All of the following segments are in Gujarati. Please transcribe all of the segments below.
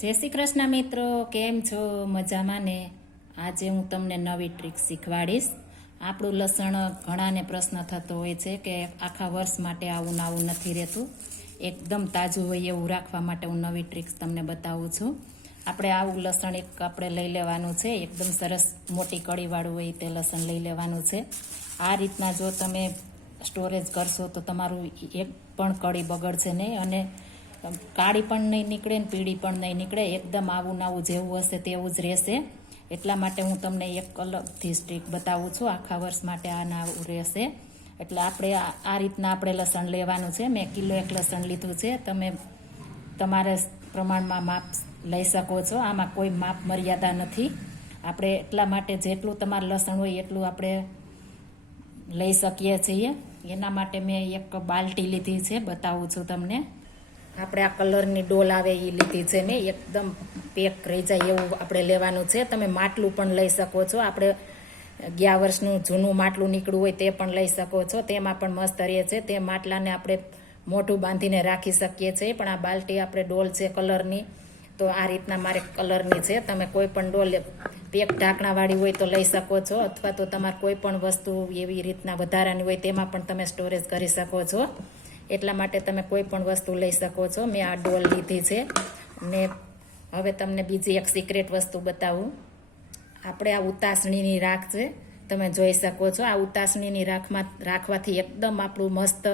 જય શ્રી કૃષ્ણ મિત્રો, કેમ છો? મજામાં ને? આજે હું તમને નવી ટ્રીક શીખવાડીશ. આપણું લસણ ઘણાને પ્રશ્ન થતો હોય છે કે આખા વર્ષ માટે આવું ને આવું નથી રહેતું. એકદમ તાજું હોય એવું રાખવા માટે હું નવી ટ્રીક્સ તમને બતાવું છું. આપણે આવું લસણ એક આપણે લઈ લેવાનું છે. એકદમ સરસ મોટી કળીવાળું હોય તે લસણ લઈ લેવાનું છે. આ રીતના જો તમે સ્ટોરેજ કરશો તો તમારું એક પણ કળી બગડશે નહીં અને કાળી પણ નહીં નીકળે ને પીળી પણ નહીં નીકળે. એકદમ આવું નાવું જેવું હશે તેવું જ રહેશે. એટલા માટે હું તમને એક અલગથી સ્ટ્રીક બતાવું છું. આખા વર્ષ માટે આ નાવું રહેશે. એટલે આપણે આ રીતના આપણે લસણ લેવાનું છે. મેં કિલો એક લસણ લીધું છે. તમે તમારે પ્રમાણમાં માપ લઈ શકો છો. આમાં કોઈ માપ મર્યાદા નથી. આપણે એટલા માટે જેટલું તમારે લસણ હોય એટલું આપણે લઈ શકીએ છીએ. એના માટે મેં એક બાલટી લીધી છે. બતાવું છું તમને. આપણે આ કલરની ડોલ આવે એ લીધી છે ને, એકદમ પેક રહી જાય એવું આપણે લેવાનું છે. તમે માટલું પણ લઈ શકો છો. આપણે ગયા વર્ષનું જૂનું માટલું નીકળ્યું હોય તે પણ લઈ શકો છો. તેમાં પણ મસ્ત રહે છે. તે માટલાને આપણે મોઢું બાંધીને રાખી શકીએ છીએ. પણ આ બાલટી આપણે ડોલ છે કલરની. તો આ રીતના મારે કલરની છે. તમે કોઈ પણ ડોલ પેક ઢાંકણાવાળી હોય તો લઈ શકો છો. અથવા તો તમારે કોઈ પણ વસ્તુ એવી રીતના વધારાની હોય તેમાં પણ તમે સ્ટોરેજ કરી શકો છો. એટલા માટે તમે કોઈ પણ વસ્તુ લઈ શકો છો. મેં આ ડોલ લીધી છે. ને હવે તમને બીજી એક સિક્રેટ વસ્તુ બતાવું. આપણે આ ઉતાસણીની રાખ છે. તમે જોઈ શકો છો. આ ઉતાસણીની રાખમાં, રાખવાથી એકદમ આપણું મસ્ત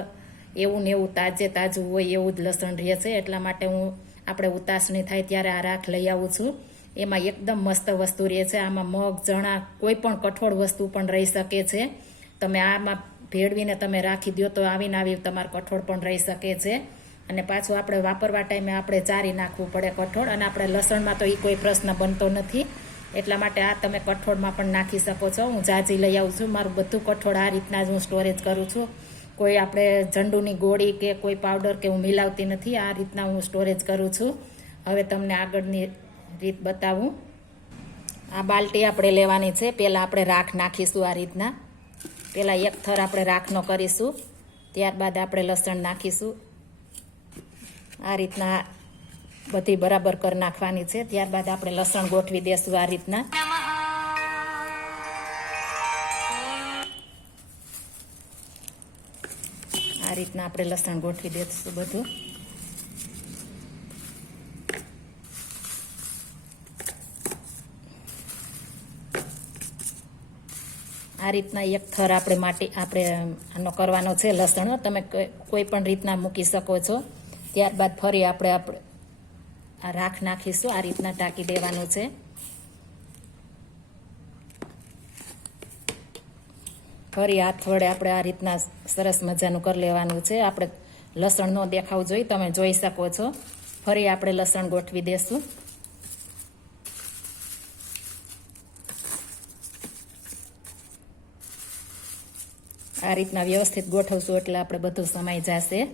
એવું ને એવું તાજે તાજું હોય એવું જ લસણ રહે છે. એટલા માટે હું આપણે ઉતાસણી થાય ત્યારે આ રાખ લઈ આવું છું. એમાં એકદમ મસ્ત વસ્તુ રહે છે. આમાં મગ, ચણા, કોઈ પણ કઠોળ વસ્તુ પણ રહી શકે છે. તમે આમાં ભેળવીને તમે રાખી દો તો આવીને આવી તમારું કઠોળ પણ રહી શકે છે. અને પાછું આપણે વાપરવા ટાઈમે આપણે ચારી નાખવું પડે કઠોળ અને આપણે લસણમાં તો એ કોઈ પ્રશ્ન બનતો નથી. એટલા માટે આ તમે કઠોળમાં પણ નાખી શકો છો. હું જાજી લઈ આવું છું. મારું બધું કઠોળ આ રીતના જ હું સ્ટોરેજ કરું છું. કોઈ આપણે ઝંડુની ગોળી કે કોઈ પાવડર કે હું મિલાવતી નથી. આ રીતના હું સ્ટોરેજ કરું છું. હવે તમને આગળની રીત બતાવું. આ બાલટી આપણે લેવાની છે. પહેલાં આપણે રાખ નાખીશું આ રીતના. પહેલાં એક થર આપણે રાખનો કરીશું, ત્યારબાદ આપણે લસણ નાખીશું. આ રીતના બધી બરાબર કરી નાખવાની છે. ત્યારબાદ આપણે લસણ ગોઠવી દેશું આ રીતના. આ રીતના આપણે લસણ ગોઠવી દઈશું બધું. આ રીતના એક થર આપણે માટી, આપણે આનો કરવાનો છે લસણ. તમે કોઈ પણ રીતના મૂકી શકો છો. ત્યારબાદ ફરી આપણે આપણે આ રાખ નાખીશું. આ રીતના ટાંકી દેવાનું છે. ફરી હાથ વડે આપણે આ રીતના સરસ મજાનું કરી લેવાનું છે. આપણે લસણ નો દેખાવ જોઈ તમે જોઈ શકો છો. ફરી આપણે લસણ ગોઠવી દેશું. આ રીતના વ્યવસ્થિત ગોઠવશું એટલે આપણે બધું સમાઈ જશે.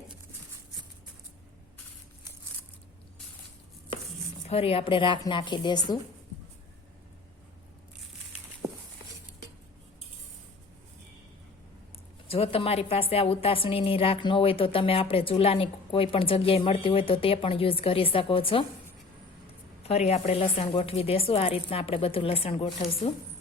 ફરી આપણે રાખ નાખી દેશું. જો તમારી પાસે આ ઉતાસણીની રાખ ન હોય તો તમે આપણે ચૂલાની કોઈ પણ જગ્યાએ મળતી હોય તો તે પણ યુઝ કરી શકો છો. ફરી આપણે લસણ ગોઠવી દેશું. આ રીતના આપણે બધું લસણ ગોઠવશું.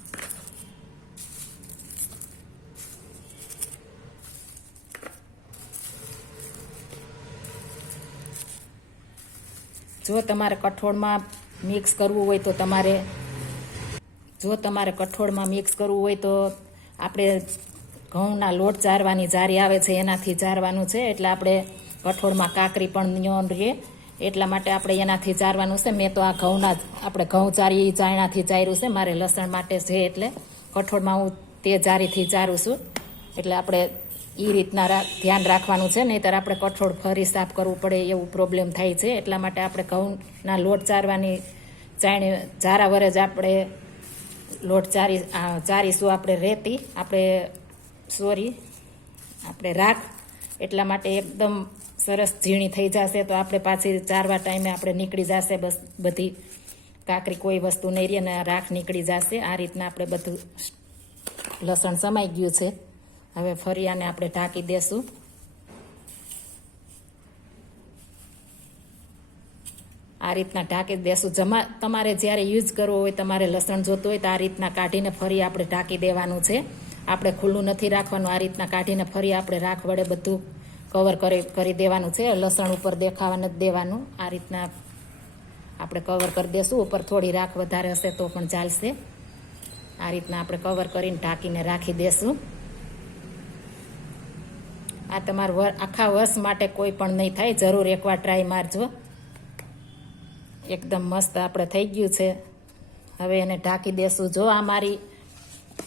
જો તમારે કઠોળમાં મિક્સ કરવું હોય તો તમારે, જો તમારે કઠોળમાં મિક્સ કરવું હોય તો આપણે ઘઉંના લોટ ચારવાની જારી આવે છે, એનાથી જારવાનું છે. એટલે આપણે કઠોળમાં કાકરી પણ ન્યોન રહે એટલા માટે આપણે એનાથી ચારવાનું છે. મેં તો આ ઘઉંના આપણે ઘઉં ચારી ચાયણાથી ચાર્યું છે. મારે લસણ માટે છે એટલે કઠોળમાં હું તે જારીથી ચારું છું. એટલે આપણે એ રીતના ધ્યાન રાખવાનું છે, નહીંતર આપણે કઠોળ ફરી સાફ કરવું પડે એવું પ્રોબ્લેમ થાય છે. એટલા માટે આપણે ઘઉંના લોટ ચારવાની ચાણે ચારા વરે જ આપણે લોટ ચારી ચારીશું આપણે રેતી, આપણે સોરી, આપણે રાખ, એટલા માટે એકદમ સરસ ઝીણી થઈ જશે તો આપણે પાછી ચારવા ટાઈમે આપણે નીકળી જશે બસ, બધી કાકરી કોઈ વસ્તુ નહીં રહી અને રાખ નીકળી જશે. આ રીતના આપણે બધું લસણ સમાઈ ગયું છે. હવે ફરી આને આપણે ઢાંકી દેશું. આ રીતના ઢાંકી દેશું. જમા તમારે જ્યારે યુઝ કરવો હોય, તમારે લસણ જોતું હોય, તો આ રીતના કાઢીને ફરી આપણે ઢાંકી દેવાનું છે. આપણે ખુલ્લું નથી રાખવાનું. આ રીતના કાઢીને ફરી આપણે રાખ વડે બધું કવર કરી કરી દેવાનું છે. લસણ ઉપર દેખાવા નથી દેવાનું. આ રીતના આપણે કવર કરી દેશું. ઉપર થોડી રાખ વધારે હશે તો પણ ચાલશે. આ રીતના આપણે કવર કરીને ઢાંકીને રાખી દેશું. આ તમારા આખા વર્ષ માટે કોઈ પણ નહીં થાય. જરૂર એકવાર ટ્રાય મારજો. એકદમ મસ્ત આપણે થઈ ગયું છે. હવે એને ઢાંકી દેશું. જો આ મારી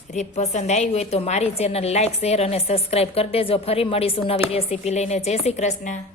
રીત પસંદ આવી હોય તો મારી ચેનલ લાઇક શેર અને સબસ્ક્રાઈબ કરી દેજો. ફરી મળીશું નવી રેસીપી લઈને. જય શ્રી કૃષ્ણ.